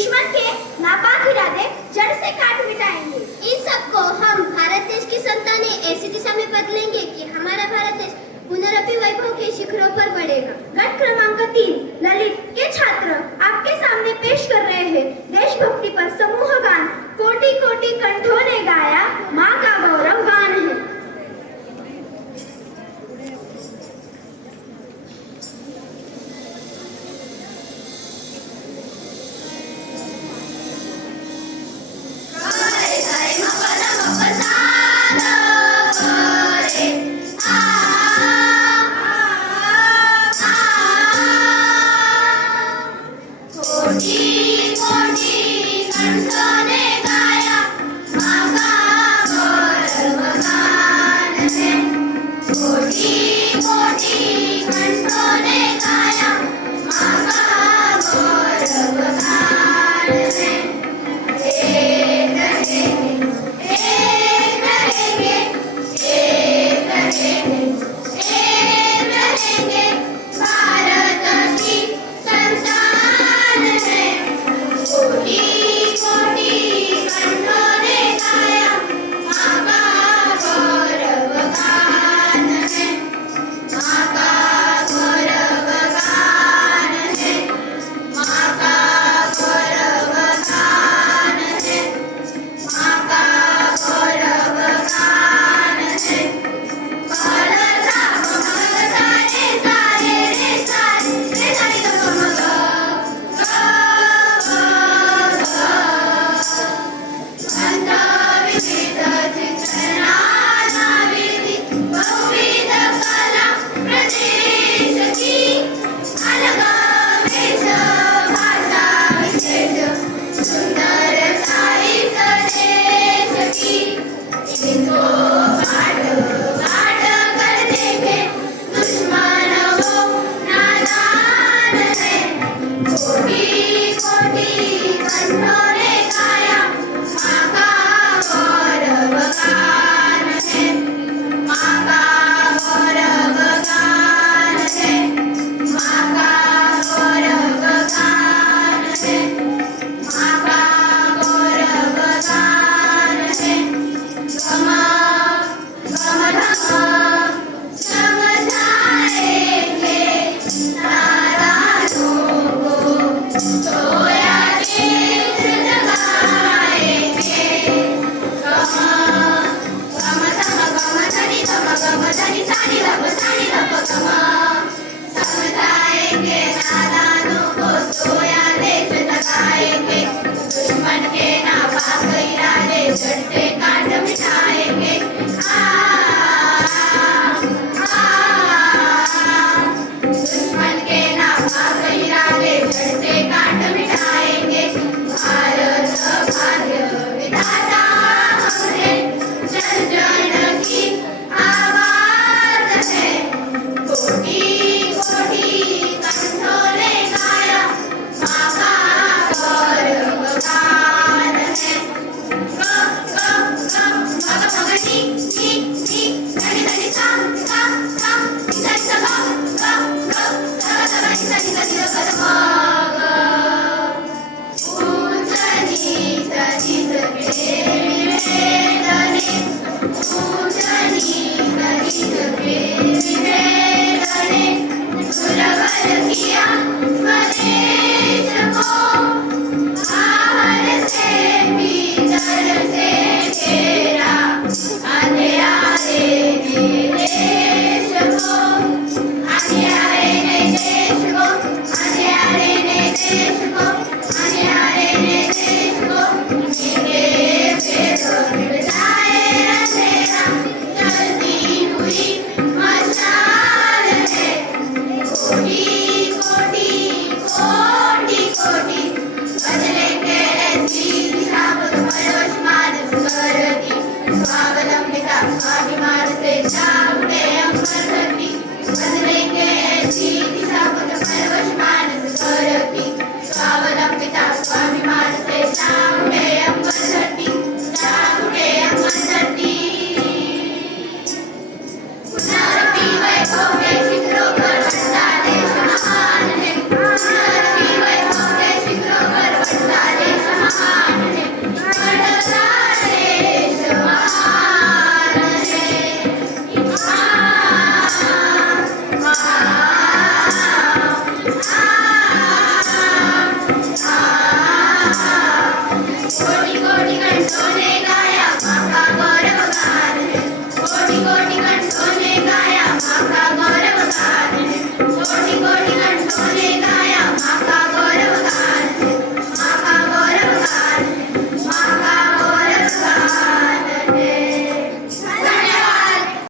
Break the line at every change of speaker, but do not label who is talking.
दुश्मन के नापाक इरादे जड़ से काट मिटाएँगे।
इन सबको हम भारत देश की संतानें ऐसी दिशा में बदलेंगे कि हमारा भारत देश पुनरअपि वैभव के शिखरों पर बढ़ेगा।
गठ क्रमांक तीन, ललित के छात्र आपके सामने पेश कर रहे हैं।
Lord. Yeah.